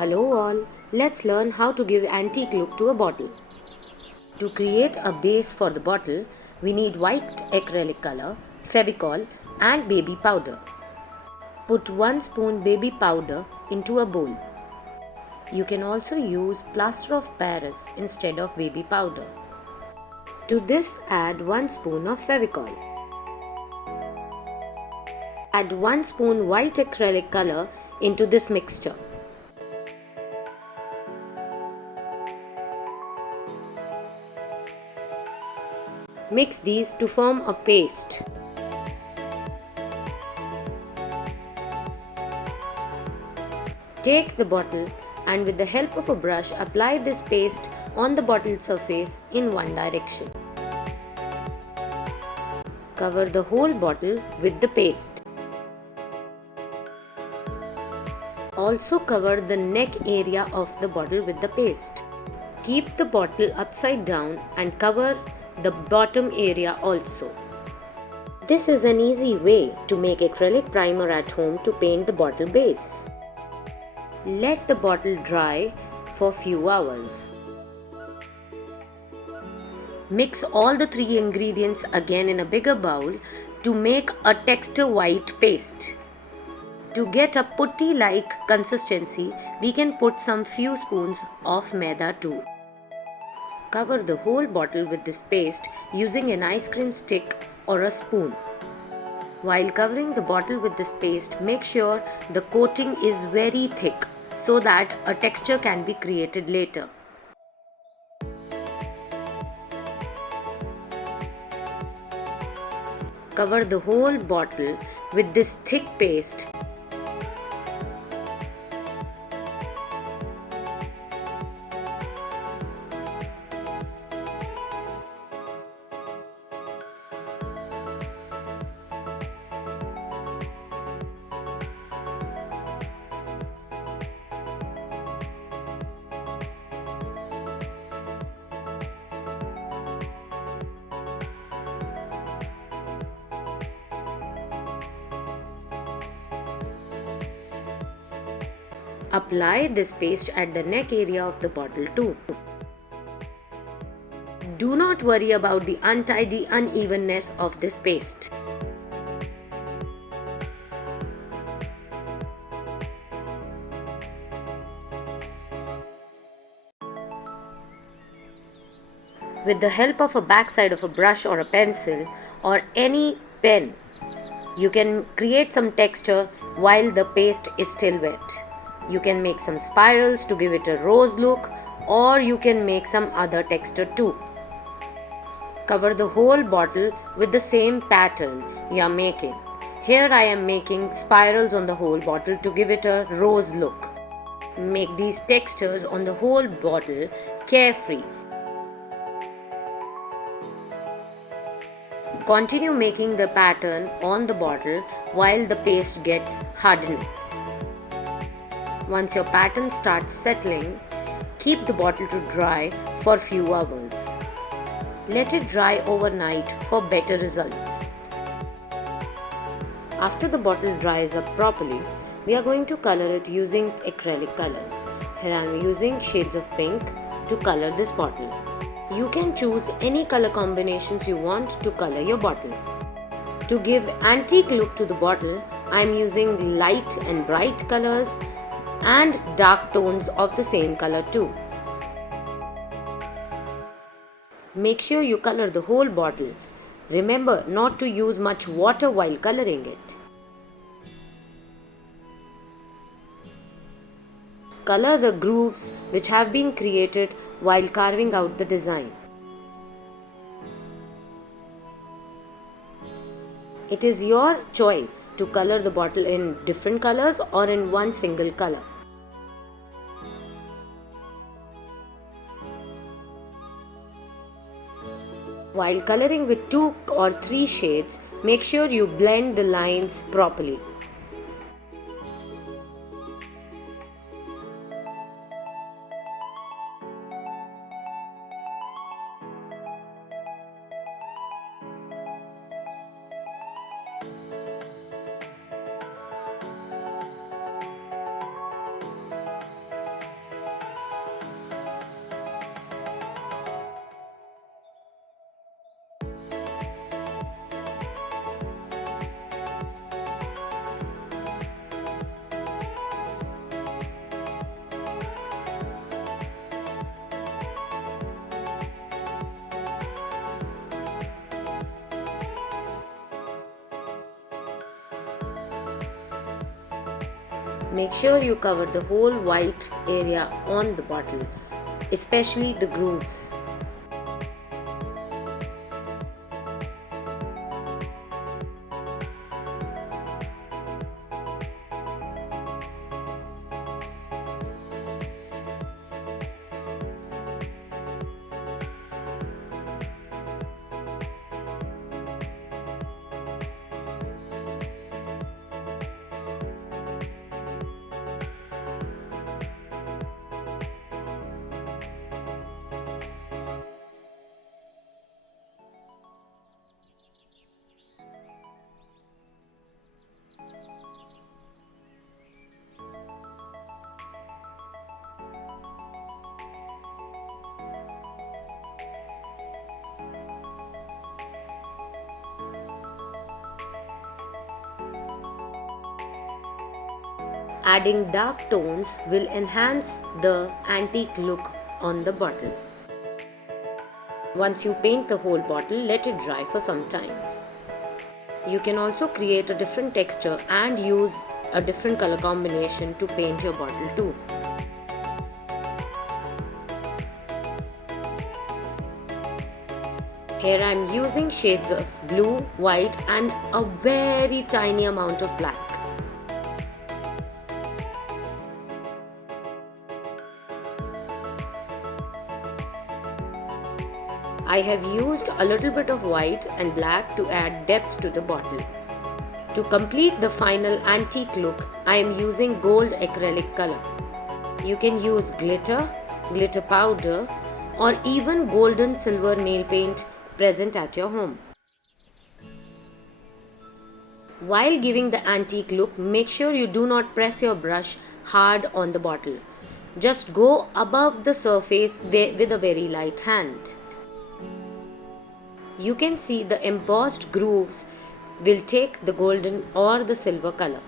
Hello all, let's learn how to give antique look to a bottle. To create a base for the bottle, we need white acrylic color, fevicol and baby powder. Put 1 spoon baby powder into a bowl. You can also use plaster of Paris instead of baby powder. To this add 1 spoon of fevicol. Add 1 spoon white acrylic color into this mixture. Mix these to form a paste. Take the bottle and with the help of a brush apply this paste on the bottle surface in one direction. Cover the whole bottle with the paste. Also cover the neck area of the bottle with the paste. Keep the bottle upside down and cover the bottom area also. This is an easy way to make acrylic primer at home to paint the bottle base. Let the bottle dry for few hours. Mix all the 3 ingredients again in a bigger bowl to make a texture white paste. To get a putty-like consistency, we can put some few spoons of maida too. Cover the whole bottle with this paste using an ice cream stick or a spoon. While covering the bottle with this paste, make sure the coating is very thick so that a texture can be created later. Cover the whole bottle with this thick paste. Apply this paste at the neck area of the bottle too. Do not worry about the untidy unevenness of this paste. With the help of a backside of a brush or a pencil or any pen, you can create some texture while the paste is still wet. You can make some spirals to give it a rose look, or you can make some other texture too. Cover the whole bottle with the same pattern you are making. Here I am making spirals on the whole bottle to give it a rose look. Make these textures on the whole bottle carefree. Continue making the pattern on the bottle while the paste gets hardened. Once your pattern starts settling, keep the bottle to dry for few hours. Let it dry overnight for better results. After the bottle dries up properly, we are going to color it using acrylic colors. Here I am using shades of pink to color this bottle. You can choose any color combinations you want to color your bottle. To give antique look to the bottle, I am using light and bright colors and dark tones of the same color too. Make sure you color the whole bottle. Remember not to use much water while coloring it. Color the grooves which have been created while carving out the design. It is your choice to color the bottle in different colors or in one single color. While coloring with 2 or 3 shades, make sure you blend the lines properly. Make sure you cover the whole white area on the bottle, especially the grooves. Adding dark tones will enhance the antique look on the bottle. Once you paint the whole bottle, let it dry for some time. You can also create a different texture and use a different color combination to paint your bottle too. Here I am using shades of blue, white and a very tiny amount of black. I have used a little bit of white and black to add depth to the bottle. To complete the final antique look, I am using gold acrylic color. You can use glitter, glitter powder, or even golden silver nail paint present at your home. While giving the antique look, make sure you do not press your brush hard on the bottle. Just go above the surface with a very light hand. You can see the embossed grooves will take the golden or the silver color.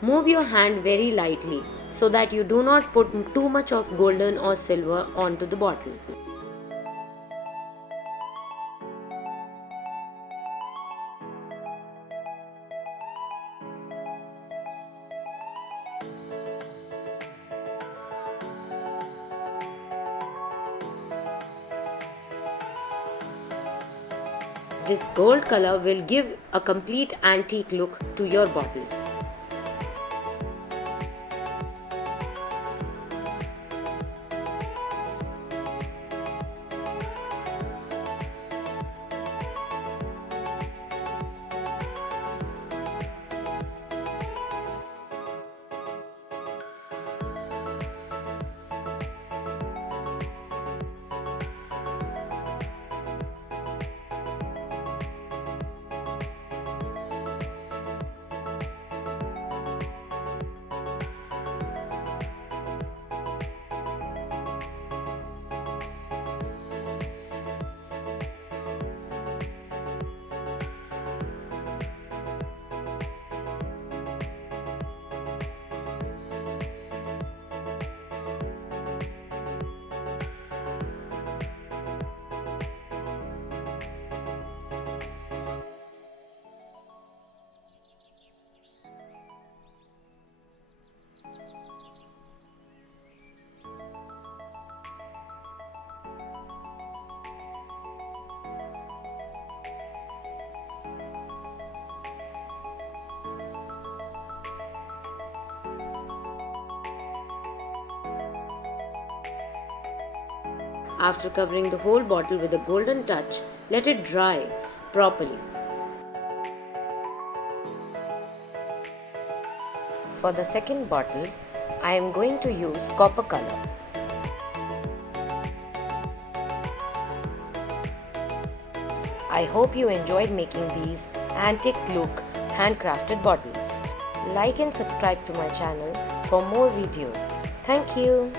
Move your hand very lightly so that you do not put too much of golden or silver onto the bottle. This gold color will give a complete antique look to your bottle. After covering the whole bottle with a golden touch, let it dry properly. For the second bottle, I am going to use copper color. I hope you enjoyed making these antique look handcrafted bottles. Like and subscribe to my channel for more videos. Thank you.